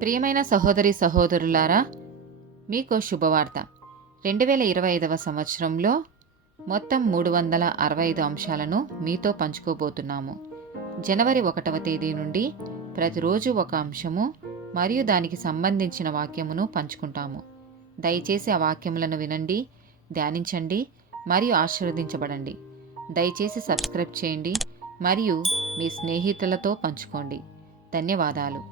ప్రియమైన సహోదరి సహోదరులారా, మీకు శుభవార్త. 2025వ సంవత్సరంలో మొత్తం 365 అంశాలను మీతో పంచుకోబోతున్నాము. జనవరి 1వ తేదీ నుండి ప్రతిరోజు ఒక అంశము మరియు దానికి సంబంధించిన వాక్యమును పంచుకుంటాము. దయచేసి ఆ వాక్యములను వినండి, ధ్యానించండి మరియు ఆశీర్వదించబడండి. దయచేసి సబ్స్క్రైబ్ చేయండి మరియు మీ స్నేహితులతో పంచుకోండి. ధన్యవాదాలు.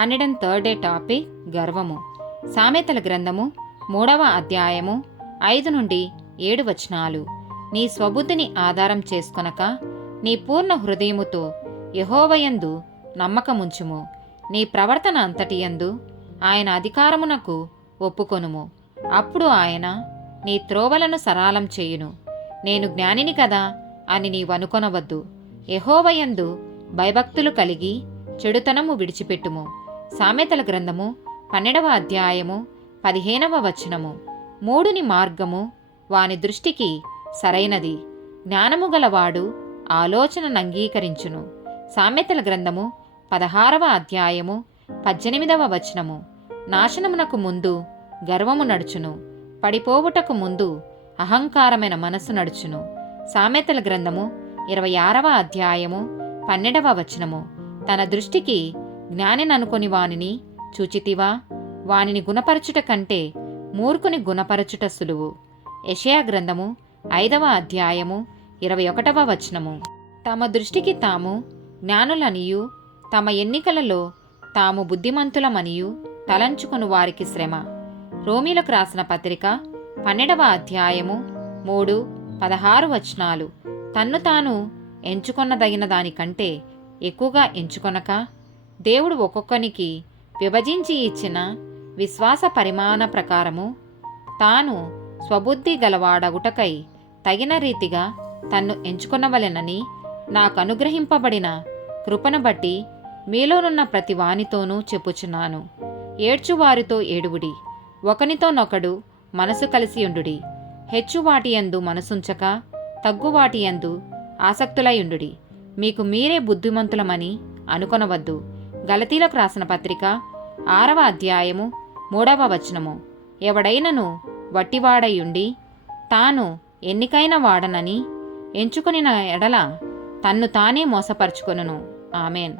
103rd టాపిక్ గర్వము. సామెతల గ్రంథము 3వ అధ్యాయము 5 నుండి 7 వచనాలు. నీ స్వబుద్ధిని ఆధారం చేసుకొనక నీ పూర్ణ హృదయముతో యెహోవాయందు నమ్మకముంచుము. నీ ప్రవర్తన అంతటియందు ఆయన అధికారమునకు ఒప్పుకొనుము. అప్పుడు ఆయన నీ త్రోవలను సరళం చేయును. నేను జ్ఞానిని కదా అని నీవనుకొనవద్దు. యెహోవాయందు భయభక్తులు కలిగి చెడుతనము విడిచిపెట్టుము. సామెతల గ్రంథము 12వ అధ్యాయము 15వ వచనము. మూడుని మార్గము వాని దృష్టికి సరైనది, జ్ఞానము గలవాడు ఆలోచనను అంగీకరించును. సామెతల గ్రంథము 16వ అధ్యాయము 18వ వచనము. నాశనమునకు ముందు గర్వము నడుచును, పడిపోవుటకు ముందు అహంకారమైన మనసు నడుచును. సామెతల గ్రంథము 26వ అధ్యాయము 12వ వచనము. తన దృష్టికి జ్ఞానిననుకొని వానిని చూచితివా? వానిని గుణపరచుట కంటే మూర్ఖుని గుణపరచుట సులువు. యెషయా గ్రంథము 5వ అధ్యాయము 21వ వచనము. తమ దృష్టికి తాము జ్ఞానులనియు తమ ఎన్నికలలో తాము బుద్ధిమంతులమనియు తలంచుకుని వారికి శ్రమ. రోమీలకు రాసిన పత్రిక 12వ అధ్యాయము 3, 16 వచనాలు. తన్ను తాను ఎంచుకొనదగిన దానికంటే ఎక్కువగా ఎంచుకొనక దేవుడు ఒక్కొక్కనికి విభజించి ఇచ్చిన విశ్వాస పరిమాణ ప్రకారము తాను స్వబుద్ధి గలవాడగుటకై తగిన రీతిగా తన్ను ఎంచుకొనవలెనని నాకు అనుగ్రహింపబడిన కృపను బట్టి మీలోనున్న ప్రతి వానితోనూ చెప్పుచున్నాను. ఏడ్చువారితో ఏడువుడి, ఒకనితోనొకడు మనసు కలిసియుండుడి. హెచ్చువాటియందు మనసుంచక తగ్గువాటియందు ఆసక్తులయుండుడి. మీకు మీరే బుద్ధిమంతులమని అనుకొనవద్దు. గలతీలకు రాసిన పత్రిక 6వ అధ్యాయము 3వ వచనము. ఎవడైనను వట్టివాడయుండి తాను ఎన్నికైన వాడనని ఎంచుకొనిన ఎడల తన్ను తానే మోసపరుచుకొనును. ఆమెన్.